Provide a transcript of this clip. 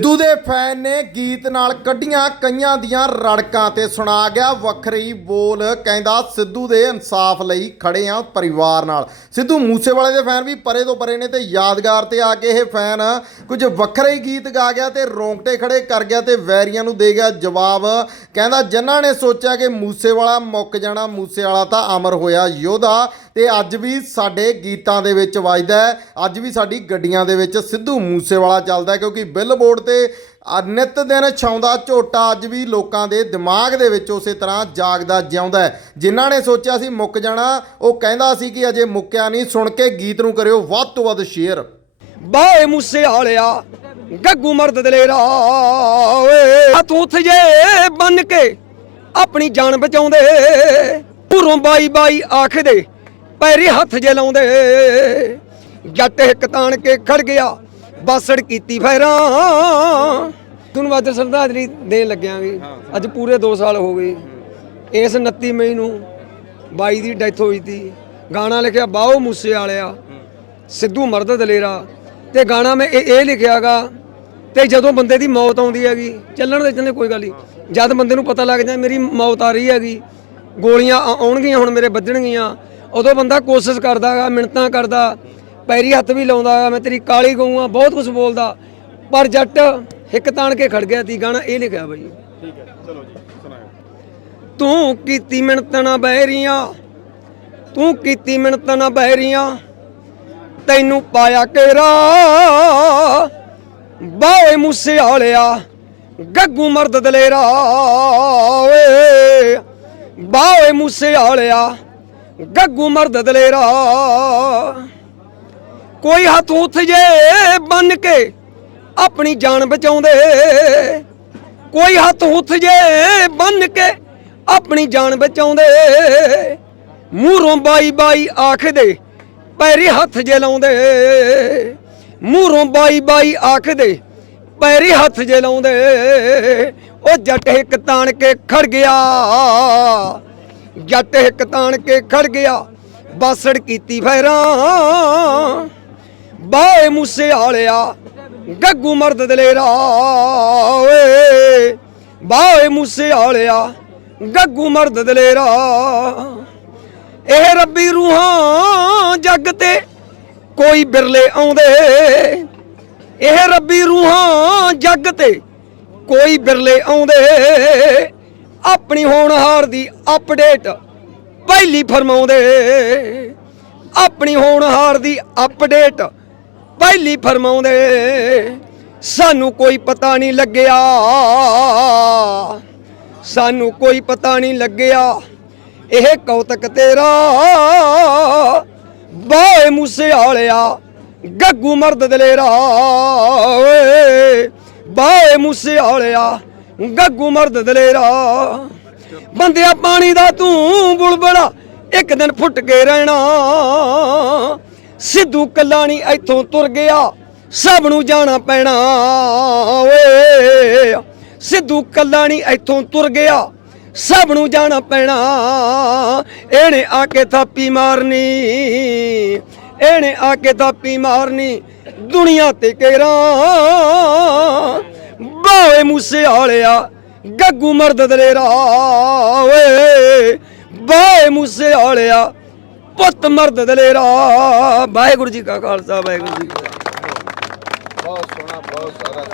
ਸਿੱਧੂ ਦੇ ਫੈਨ ਨੇ ਗੀਤ ਨਾਲ ਕੱਢੀਆਂ ਕਈਆਂ ਦੀਆਂ ਰੜਕਾਂ ਤੇ ਸੁਣਾ ਗਿਆ ਵੱਖਰੀ ਬੋਲ, ਕਹਿੰਦਾ ਸਿੱਧੂ ਦੇ ਇਨਸਾਫ ਲਈ ਖੜੇ ਆ ਪਰਿਵਾਰ ਨਾਲ। ਸਿੱਧੂ ਮੂਸੇਵਾਲੇ ਦੇ ਫੈਨ ਵੀ ਪਰੇ ਤੋਂ ਪਰੇ ਨੇ ਤੇ ਯਾਦਗਾਰ ਤੇ ਆ ਕੇ ਇਹ ਫੈਨ ਕੁਝ ਵੱਖਰੇ ਗੀਤ ਗਾ ਗਿਆ ਤੇ ਰੋਂਗਟੇ ਖੜੇ ਕਰ ਗਿਆ ਤੇ ਵੈਰੀਆਂ ਨੂੰ ਦੇ ਗਿਆ ਜਵਾਬ। ਕਹਿੰਦਾ ਜਿਨ੍ਹਾਂ ਨੇ ਸੋਚਿਆ ਕਿ ਮੂਸੇਵਾਲਾ ਮੁੱਕ ਜਾਣਾ, ਮੂਸੇਵਾਲਾ ਤਾਂ ਅਮਰ ਹੋਇਆ ਯੋਧਾ। ਤੇ ਅੱਜ ਵੀ ਸਾਡੇ ਗੀਤਾਂ ਦੇ ਵਿੱਚ ਵੱਜਦਾ ਹੈ। ਅੱਜ ਵੀ ਸਾਡੀ ਗੱਡੀਆਂ ਦੇ ਵਿੱਚ ਸਿੱਧੂ ਮੂਸੇਵਾਲਾ ਚੱਲਦਾ ਹੈ ਕਿਉਂਕਿ ਬਿਲਬੋਰਡ ਤੇ ਅ- ਨਿੱਤ ਦਿਨ ਛਾਉਂਦਾ ਝੋਟਾ ਅੱਜ ਵੀ ਲੋਕਾਂ ਦੇ ਦਿਮਾਗ ਦੇ ਵਿੱਚ ਉਸੇ ਤਰ੍ਹਾਂ ਜਾਗਦਾ ਜਿਉਂਦਾ ਹੈ। ਜਿਨ੍ਹਾਂ ਨੇ ਸੋਚਿਆ ਸੀ ਮੁੱਕ ਜਾਣਾ, ਉਹ ਕਹਿੰਦਾ ਸੀ ਕਿ ਅਜੇ ਮੁੱਕਿਆ ਨਹੀਂ। ਸੁਣ ਕੇ ਗੀਤ ਨੂੰ ਕਰਿਓ ਵੱਧ ਤੋਂ ਵੱਧ ਸ਼ੇਅਰ। ਬਾਏ ਮੂਸੇ ਵਾਲਿਆ ਗੱਗੂ ਮਰਦ ਦਲੇਰਾ ਓਏ। ਤੂੰ ਉੱਥੇ ਜੇ ਕੇ ਆਪਣੀ ਜਾਨ ਬਚਾਉਂਦੇ। ਪੂਰੋਂ ਬਾਈ ਬਾਈ ਆਖਦੇ ਪੈਰੀ ਹੱਥ ਜੇ ਲਾਉਂਦੇ। ਜੱਟ ਇੱਕ ਤਾਣ ਕੇ ਖੜ ਗਿਆ ਬਾਸੜ ਕੀਤੀ ਫੈਰਾਂ। ਤੁਹਾਨੂੰ ਅੱਜ ਸ਼ਰਧਾਂਜਲੀ ਦੇਣ ਲੱਗਿਆਂਗੇ ਅੱਜ ਪੂਰੇ 2 ਸਾਲ ਹੋ ਗਏ। ਇਸ 29 ਮਈ ਨੂੰ ਬਾਈ ਦੀ ਡੈਥ ਹੋਈ ਸੀ ਗਾਣਾ ਲਿਖਿਆ ਬਾਓ ਮੂਸੇ ਵਾਲਿਆ ਸਿੱਧੂ ਮਰਦ ਦਲੇਰਾ। ਤੇ ਗਾਣਾ ਮੈਂ ਇਹ ਇਹ ਲਿਖਿਆਗਾ ਤੇ ਜਦੋਂ ਬੰਦੇ ਦੀ ਮੌਤ ਆਉਂਦੀ ਹੈਗੀ ਚੱਲਣ ਦੇ ਚੰਦੇ ਕੋਈ ਗੱਲ ਨਹੀਂ ਜਦ ਬੰਦੇ ਨੂੰ ਪਤਾ ਲੱਗ ਜਾਂਦਾ ਮੇਰੀ ਮੌਤ ਆ ਰਹੀ ਹੈਗੀ ਗੋਲੀਆਂ ਆਉਣਗੀਆਂ ਹੁਣ ਮੇਰੇ ਵੱਜਣਗੀਆਂ। ਉਦੋਂ ਬੰਦਾ ਕੋਸ਼ਿਸ਼ ਕਰਦਾਗਾ ਮਿੰਟਾਂ ਕਰਦਾ ਪੈਰੀ ਹੱਥ ਵੀ ਲਾਉਂਦਾ ਮੈਂ ਤੇਰੀ ਕਾਲੀ ਗਊ ਆ ਬਹੁਤ ਕੁਝ ਬੋਲਦਾ। ਪਰ ਜੱਟ ਹਿੱਕ ਤਾਣ ਕੇ ਖੜ ਗਿਆ ਤੀ ਗਾਣਾ ਇਹ ਲਿਖਿਆ ਬਾਈ। ਤੂੰ ਕੀਤੀ ਮਿੰਟ ਨਾ ਬਹਿਰੀਆਂ ਤੂੰ ਕੀਤੀ ਮਿੰਟ ਨਾ ਬਹਿਰੀਆਂ ਤੈਨੂੰ ਪਾਇਆ ਕੇਰਾ ਬਾਏ ਮੂਸੇ ਵਾਲਿਆ ਗੱਗੂ ਮਰਦ ਦਲੇਰਾ ਓਏ ਬਾਏ ਮੂਸੇ ਵਾਲਿਆ। ਗੱਗੂ ਮਰਦ ਦਲੇਰਾ। ਕੋਈ ਹੱਥ ਉੱਥ ਜੇ ਬੰਨ ਕੇ ਆਪਣੀ ਜਾਨ ਬਚਾਉਂਦੇ। ਕੋਈ ਹੱਥ ਉੱਥ ਜੇ ਬੰਨ ਕੇ ਆਪਣੀ ਜਾਨ ਬਚਾਉਂਦੇ। ਮੂਹਰੋਂ ਬਾਈ ਬਾਈ ਆਖਦੇ, ਪੈਰੀ ਹੱਥ ਜੇ ਲਾਉਂਦੇ। ਮੂਹਰੋਂ ਬਾਈ ਬਾਈ ਆਖਦੇ, ਪੈਰੀ ਹੱਥ ਜੇ ਲਾਉਂਦੇ। ਉਹ ਜੱਟ ਇੱਕ ਤਾਣ ਕੇ ਖੜ ਗਿਆ। ਜੱਟ ਇੱਕ ਤਾਣ ਕੇ ਖੜ ਗਿਆ, ਬਾਸੜ ਕੀਤੀ ਫੈਰਾਂ। ਬਾਏ ਮੂਸੇ ਵਾਲਿਆ, ਗੱਗੂ ਮਰਦ ਦਲੇਰਾ ਓਏ। ਬਾਏ ਮੂਸੇ ਵਾਲਿਆ, ਗੱਗੂ ਮਰਦ ਦਲੇਰਾ। ਇਹ ਰੱਬੀ ਰੂਹਾਂ ਜੱਗ ਤੇ ਕੋਈ ਬਿਰਲੇ ਆਉਂਦੇ। ਇਹ ਰੱਬੀ ਰੂਹਾਂ ਜੱਗ ਤੇ ਕੋਈ ਬਿਰਲੇ ਆਉਂਦੇ। ਆਪਣੀ ਹੋਣਹਾਰ ਦੀ ਅਪਡੇਟ ਪਹਿਲੀ ਫਰਮਾਉਂਦੇ। ਆਪਣੀ ਹੋਣਹਾਰ ਦੀ ਅਪਡੇਟ ਪਹਿਲੀ ਫਰਮਾਉਂਦੇ। ਸਾਨੂੰ ਕੋਈ ਪਤਾ ਨਹੀਂ ਲੱਗਿਆ। ਸਾਨੂੰ ਕੋਈ ਪਤਾ ਨਹੀਂ ਲੱਗਿਆ। ਇਹ ਕੌਤਕ ਤੇਰਾ ਬਾਏ ਮੂਸੇ ਵਾਲਿਆ, ਗੱਗੂ ਮਰਦ ਦਲੇਰਾ। ਓਏ ਬਾਏ ਮੂਸੇ ਵਾਲਿਆ ਗੱਗੂ ਮਰਦ ਦਲੇਰਾ। ਬੰਦਿਆ ਪਾਣੀ ਦਾ ਤੂੰ ਬੁਲਬੁਲਾ, ਇੱਕ ਦਿਨ ਫੁੱਟ ਕੇ ਰਹਿਣਾ। ਸਿੱਧੂ ਕੱਲਾਣੀ ਇੱਥੋਂ ਤੁਰ ਗਿਆ, ਸਭ ਨੂੰ ਜਾਣਾ ਪੈਣਾ ਓਏ। ਸਿੱਧੂ ਕੱਲਾਣੀ ਇੱਥੋਂ ਤੁਰ ਗਿਆ, ਸਭ ਨੂੰ ਜਾਣਾ ਪੈਣਾ। ਇਹਨੇ ਆ ਕੇ ਥਾਪੀ ਮਾਰਨੀ, ਇਹਨੇ ਆ ਕੇ ਥਾਪੀ ਮਾਰਨੀ ਦੁਨੀਆ ਤੇ ਕੇਰਾ ਬਾਵੇ ਮੂਸੇ ਵਾਲਿਆ ਗੱਗੂ ਮਰਦ ਦਲੇਰਾ ਓਏ ਬਾਵੇ ਮੂਸੇ ਵਾਲਿਆ ਪੁੱਤ ਮਰਦ ਦਲੇਰਾ ਵਾਹਿਗੁਰੂ ਜੀ ਕਾ ਖਾਲਸਾ, ਵਾਹਿਗੁਰੂ ਜੀ ਕੀ ਬਹੁਤ ਸੋਹਣਾ, ਬਹੁਤ ਸਾਰਾ